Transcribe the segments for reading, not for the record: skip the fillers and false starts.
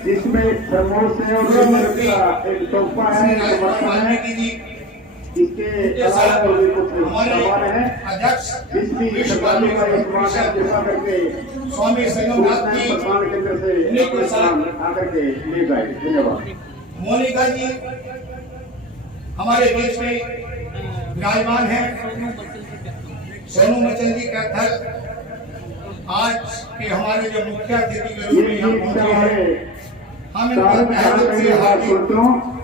जिसमें थर्मोस है और एक तोहफा है, इसके अलावा भी कुछ सामान है जिसकी सरकार का इस्तेमाल करके स्वामी संगमनाथ जी सम्मान केंद्र से आकर के ले गए। धन्यवाद। मोनिका जी हमारे बीच में विराजमान है। सोनू बच्चन जी का अध्यक्ष आज के हमारे जो मुख्य अतिथि के रूप में यहाँ पहुंचे हैं, हम इनका तहे दिल से हार्दिक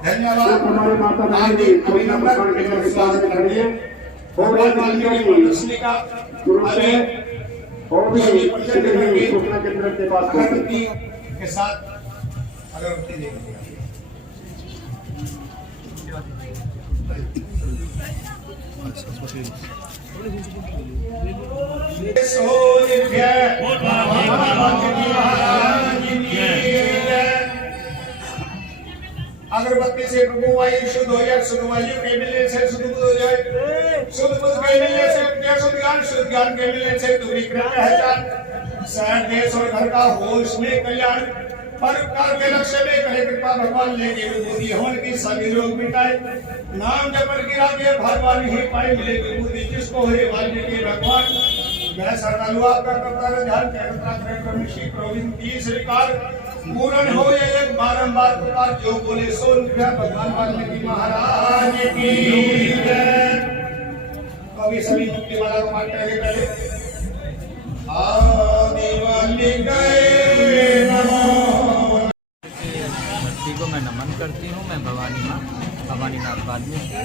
धन्यवाद हार्दिक अभिनंदन एवं स्वागत करते हैं। भगवान वाल्मीकि प्रदर्शनी का हमें सूचना केंद्र के पास अगरबत्ती के साथ अगरबत्ती देंगे। अगरबत्ती से प्रभु वायु शुद्ध हो जाए, शुद्ध वायु के मिलने से शुद्ध बुद्ध हो जाए, शुद्ध बुद्ध के मिलने से शुद्ध ज्ञान के मिलने से तुम्हारी पहचान शहर देश और घर का हो उसमें कल्याण परोपकार के लक्ष्य में करे कृपा भगवान लेके विभूति होने की सभी रोग मिटाए। नाम जपन की रागे भगवान ही पाए मिले विभूति जिसको है वाल्मीकि भगवान। मैं श्रद्धालु आपका कर्तव्य ध्यान की स्वीकार पूर्ण हो ये एक बारंबार प्रकार जो बोले सो भगवान वाल्मीकि महाराज की जय। कभी सभी मुक्ति वाला को पाठ करेंगे पहले आदि वाल्मीकि नमो। को मैं नमन करती हूँ। मैं भवानीनाथ वाल्मीकि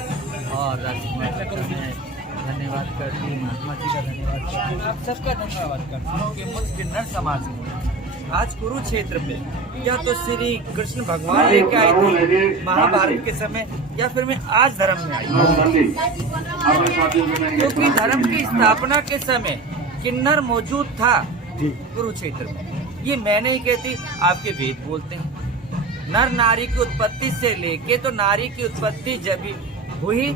और धन्यवाद करती हूँ, महात्मा जी का धन्यवाद करती हूँ, आप सबका धन्यवाद करती हूँ कि मुझ किन्नर समाज में आज कुरुक्षेत्र पे या तो श्री कृष्ण भगवान लेके आए थे महाभारत के समय या फिर मैं आज धर्म में आई, क्योंकि धर्म की स्थापना के समय किन्नर मौजूद था कुरुक्षेत्र में। ये मैं नहीं कहती, आपके वेद बोलते हैं। नर नारी की उत्पत्ति से लेके तो नारी की उत्पत्ति जब हुई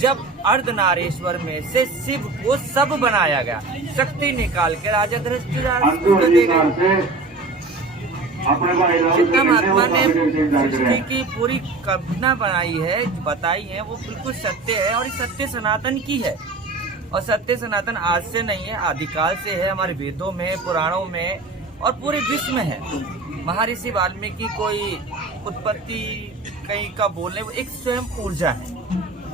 जब अर्धनारेश्वर में से शिव को सब बनाया गया, शक्ति निकाल के राजा धृतराष्ट्र को दे गए। जितना महात्मा ने सृष्टि की पूरी कल्पना बनाई है, बताई है, वो बिल्कुल सत्य है और सत्य सनातन की है। और सत्य सनातन आज से नहीं है, आदिकाल से है, हमारे वेदों में, पुराणों में और पूरे विश्व में है। महर्षि वाल्मीकि कोई उत्पत्ति कहीं का बोलने, वो एक स्वयं ऊर्जा है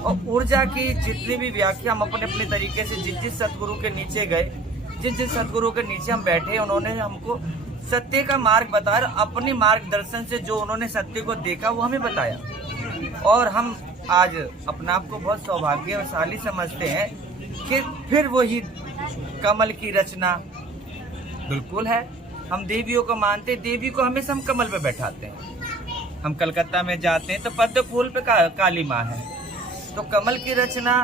और ऊर्जा की जितनी भी व्याख्या हम अपने अपने तरीके से जिस सतगुरु के नीचे गए, जिस सतगुरु के नीचे हम बैठे, उन्होंने हमको सत्य का मार्ग बताया। अपने मार्गदर्शन से जो उन्होंने सत्य को देखा वो हमें बताया और हम आज अपने आप को बहुत सौभाग्यशाली समझते हैं कि फिर वही कमल की रचना बिल्कुल है। हम देवियों को मानते, देवी को हमेशा हम कमल पे बैठाते हैं। हम कलकत्ता में जाते हैं तो पद्म फूल पे काली माँ है, तो कमल की रचना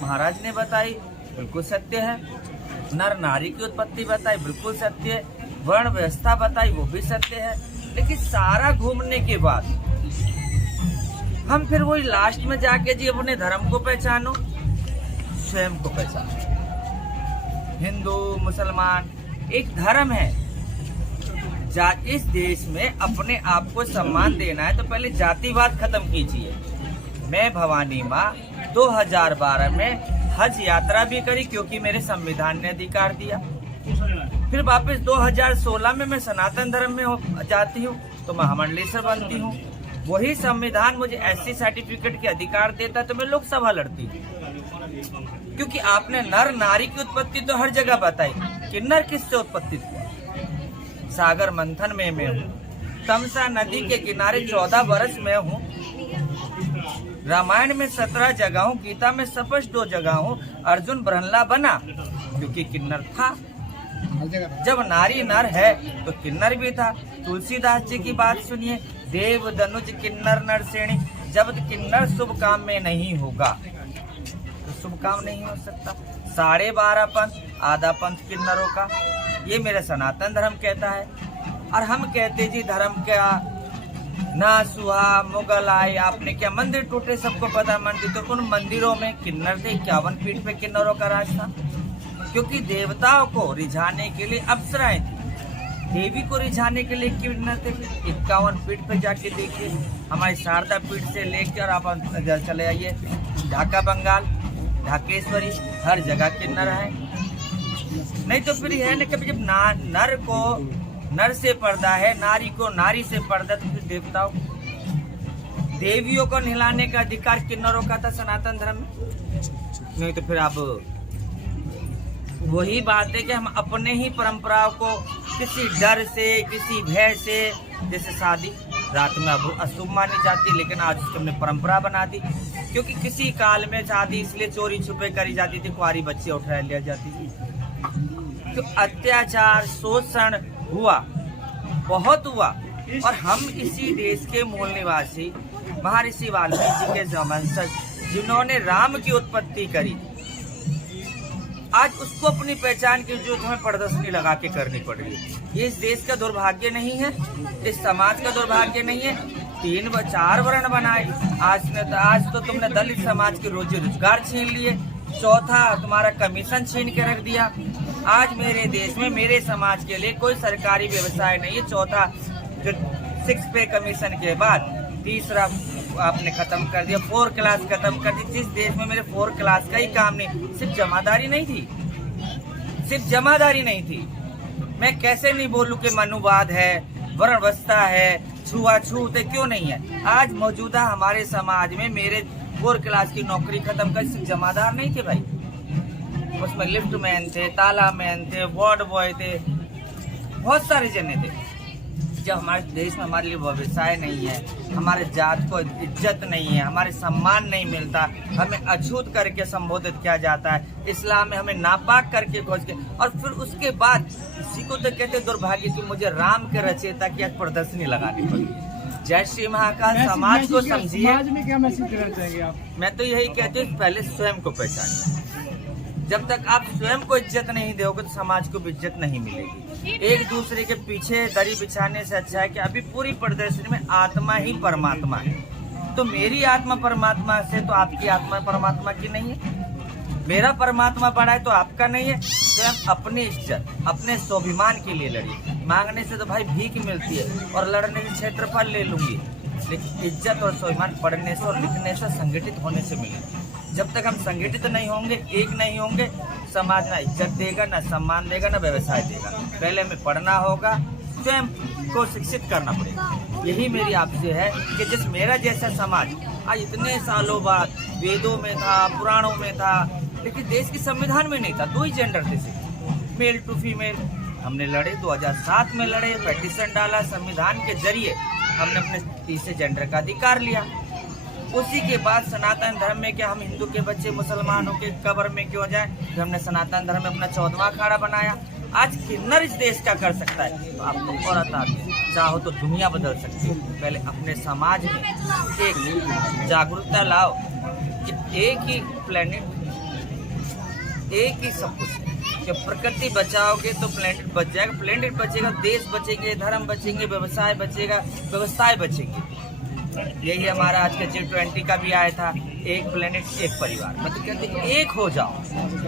महाराज ने बताई, बिल्कुल सत्य है। नर नारी की उत्पत्ति बताई, बिल्कुल सत्य है। वर्ण व्यवस्था बताई, वो भी सत्य है। लेकिन सारा घूमने के बाद हम फिर वही लास्ट में जाके जी अपने धर्म को पहचानो, स्वयं को पहचानो। हिंदू मुसलमान एक धर्म है। इस देश में अपने आप को सम्मान देना है तो पहले जातिवाद खत्म कीजिए। मैं भवानी माँ 2012 में हज यात्रा भी करी क्योंकि मेरे संविधान ने अधिकार दिया। फिर वापस 2016 में मैं सनातन धर्म में जाती हूँ तो मैं महामंडलेश्वर बनती हूँ। वही संविधान मुझे SC सर्टिफिकेट के अधिकार देता तो मैं लोकसभा लड़ती हूँ। क्योंकि आपने नर नारी की उत्पत्ति तो हर जगह बताई, किन्नर किससे उत्पत्ति हुआ? सागर मंथन में मैं हूँ, तमसा नदी के किनारे 14 वर्ष में हूँ, रामायण में 17 जगह हूँ, गीता में स्पष्ट 2 जगह हूँ। अर्जुन ब्रह्मला बना क्योंकि किन्नर था। जब नारी नर है तो किन्नर भी था। तुलसीदास जी की बात सुनिए, देव धनुज किन्नर नरसेनी, जब किन्नर शुभ काम में नहीं होगा तो शुभ काम नहीं हो सकता। 12.5 पंथ, आधा पंथ किन्नरों का, ये मेरा सनातन धर्म कहता है। और हम कहते जी धर्म का नाश हुआ, मुगल आए, आपने क्या मंदिर टूटे, सबको पता मंदिर, तो उन मंदिरों में किन्नर थे, 51 फीट पे किन्नरों का राज था, क्योंकि देवताओं को रिझाने के लिए अप्सराएं थी, देवी को रिझाने के लिए किन्नर थे। 51 फीट पे जाके देखिए, हमारी शारदा पीठ से लेकर आप चले आइए ढाका बंगाल, ढाकेश्वरी, हर जगह किन्नर है। नहीं तो फिर है ना, कभी जब नर को नर से पर्दा है, नारी को नारी से पर्दा, तो फिर देवताओं देवियों को नहलाने का अधिकार किन्नरों का था सनातन धर्म में। नहीं तो फिर अब वही बात है कि हम अपने ही परंपराओं को किसी डर से, किसी भय से, जैसे शादी रात में अब अशुभ मानी जाती, लेकिन आज उसको हमने परंपरा बना दी, क्योंकि किसी काल में शादी इसलिए चोरी छुपे करी जाती थी, कुंवारी बच्ची उठा लिया जाती थी। तो अत्याचार, शोषण हुआ, बहुत हुआ, और हम इसी देश के मूल निवासी महर्षि वाल्मीकि के वंशज, जिन्होंने राम की उत्पत्ति करी, आज उसको अपनी पहचान की जो हमें प्रदर्शनी लगा के करनी पड़ रही है। ये इस देश का दुर्भाग्य नहीं है, इस समाज का दुर्भाग्य नहीं है। 3-4 वर्ण बनाए, आज तो तुमने दलित समाज के रोजी रोजगार छीन लिए, चौथा तुम्हारा कमीशन छीन के रख दिया। आज मेरे देश में मेरे समाज के लिए कोई सरकारी व्यवसाय नहीं है। चौथा जो 6 पे कमीशन के बाद तीसरा आपने खत्म कर दिया, 4 क्लास खत्म कर दी। जिस देश में मेरे 4 क्लास का ही काम नहीं, सिर्फ जमादारी नहीं थी, सिर्फ जमादारी नहीं थी। मैं कैसे नहीं बोलूं कि मनुवाद है, वर्णवस्था है, छुआछूत है, क्यों नहीं है। आज मौजूदा हमारे समाज में मेरे 4 क्लास की नौकरी खत्म कर सिर्फ जमादार नहीं थे भाई, उसमें लिफ्ट मैन थे, ताला मैन थे, वार्ड बॉय थे, बहुत सारे जने थे। जब हमारे देश में हमारे लिए व्यवसाय नहीं है, हमारे जात को इज्जत नहीं है, हमारे सम्मान नहीं मिलता, हमें अछूत करके संबोधित किया जाता है, इस्लाम में हमें नापाक करके खोज के, और फिर उसके बाद इसी को तो कहते दुर्भाग्य कि मुझे राम के रचयिता की आज प्रदर्शनी लगानी पड़ी। जय श्री महाकाल। समाज को समझिए। समाज में क्या मैसेज देना चाहेंगे आप? मैं तो यही कहती हूँ, पहले स्वयं को पहचानिए। जब तक आप स्वयं को इज्जत नहीं दोगे तो समाज को भी इज्जत नहीं मिलेगी। एक दूसरे के पीछे दरी बिछाने से अच्छा है कि अभी पूरी प्रदर्शनी में आत्मा ही परमात्मा है। तो मेरी आत्मा परमात्मा से तो आपकी आत्मा परमात्मा की नहीं है, मेरा परमात्मा बड़ा है तो आपका नहीं है। स्वयं अपनी इज्जत, अपने स्वाभिमान के लिए लड़िए। मांगने से तो भाई भीख मिलती है, और लड़ने से क्षेत्रफल ले लूंगी, लेकिन इज्जत और स्वाभिमान पढ़ने से और लिखने से, संगठित होने से मिलेगी। जब तक हम संगठित नहीं होंगे, एक नहीं होंगे, समाज ना इज्जत देगा, ना सम्मान देगा, ना व्यवसाय देगा। पहले हमें पढ़ना होगा, स्वयं को शिक्षित करना पड़ेगा। यही मेरी आपसे है कि जिस मेरा जैसा समाज आज इतने सालों बाद वेदों में था, पुराणों में था, लेकिन देश के संविधान में नहीं था। 2 ही जेंडर थे, मेल टू फीमेल। हमने लड़े, 2007 में लड़े, पेटिशन डाला, संविधान के जरिए हमने अपने तीसरे जेंडर का अधिकार लिया। उसी के बाद सनातन धर्म में क्या हम हिंदू के बच्चे मुसलमानों के कब्र में क्यों जाएं? फिर हमने सनातन धर्म में अपना 14वां अखाड़ा बनाया। आज किन्नर इस देश का कर सकता है, तो आप तो औरत आदमी चाहो तो दुनिया बदल सकती है। पहले अपने समाज में एक जागरूकता लाओ कि एक ही प्लेनेट, एक ही सब कुछ है। जब प्रकृति बचाओगे तो प्लेनेट बच जाएगा, प्लेनेट बचेगा, देश बचेंगे, धर्म बचेंगे, व्यवसाय बचेगा, व्यवस्थाएं बचेंगी। यही हमारा आज के G20 का भी आया था, एक प्लेनेट एक परिवार। मतलब कहते हैं एक हो जाओ,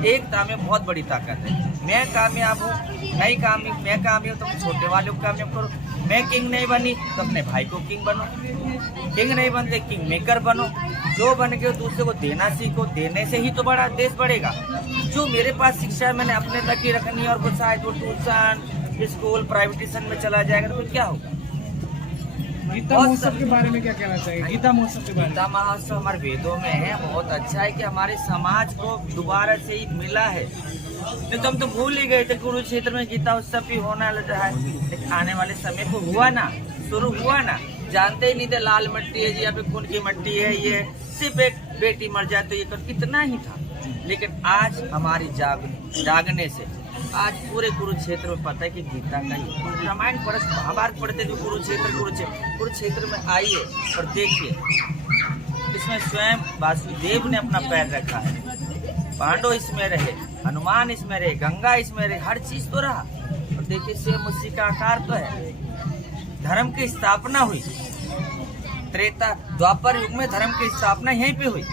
एकता में बहुत बड़ी ताकत है। मैं कामयाब हूँ, नहीं कामयाब, मैं कामयाब तो छोटे वालों को कामयाब करो। मैं किंग नहीं बनी तो अपने भाई को किंग बनो, किंग नहीं बनते किंग मेकर बनो। जो बन गए दूसरे को देना सीखो, देने से ही तो बड़ा देश बढ़ेगा। जो मेरे पास शिक्षा है मैंने अपने तक ही रखनी है, और कुछ शायद वो ट्यूशन, स्कूल, प्राइवेटाइजेशन में चला जाएगा तो क्या होगा। गीता महोत्सव के बारे में क्या कहना चाहिए? गीता महोत्सव के बारे में, गीता महोत्सव हमारे वेदों में है, बहुत अच्छा है कि हमारे समाज को दोबारा से ही मिला है। नहीं तो हम तो भूल ही गए थे, कुरुक्षेत्र में गीता उत्सव भी होना रहा है, लेकिन आने वाले समय को हुआ ना, शुरू हुआ ना। जानते ही नहीं थे लाल मिट्टी है, यहाँ पे खून की मिट्टी है, ये सिर्फ एक बेटी मर जाए तो ये तो कितना ही था। लेकिन आज हमारी जागने से आज पूरे कुरुक्षेत्र में पता है कि गीता का ही, रामायण पढ़, महाभारत पढ़ते थे, कुरुक्षेत्र में आइए और देखिए, इसमें स्वयं वासुदेव ने अपना पैर रखा है, पांडव इसमें रहे, हनुमान इसमें रहे, गंगा इसमें रहे, हर चीज तो रहा। और देखिए स्वयं उसी का आकार तो है। धर्म की स्थापना हुई त्रेता द्वापर युग में धर्म की स्थापना यहीं पे हुई।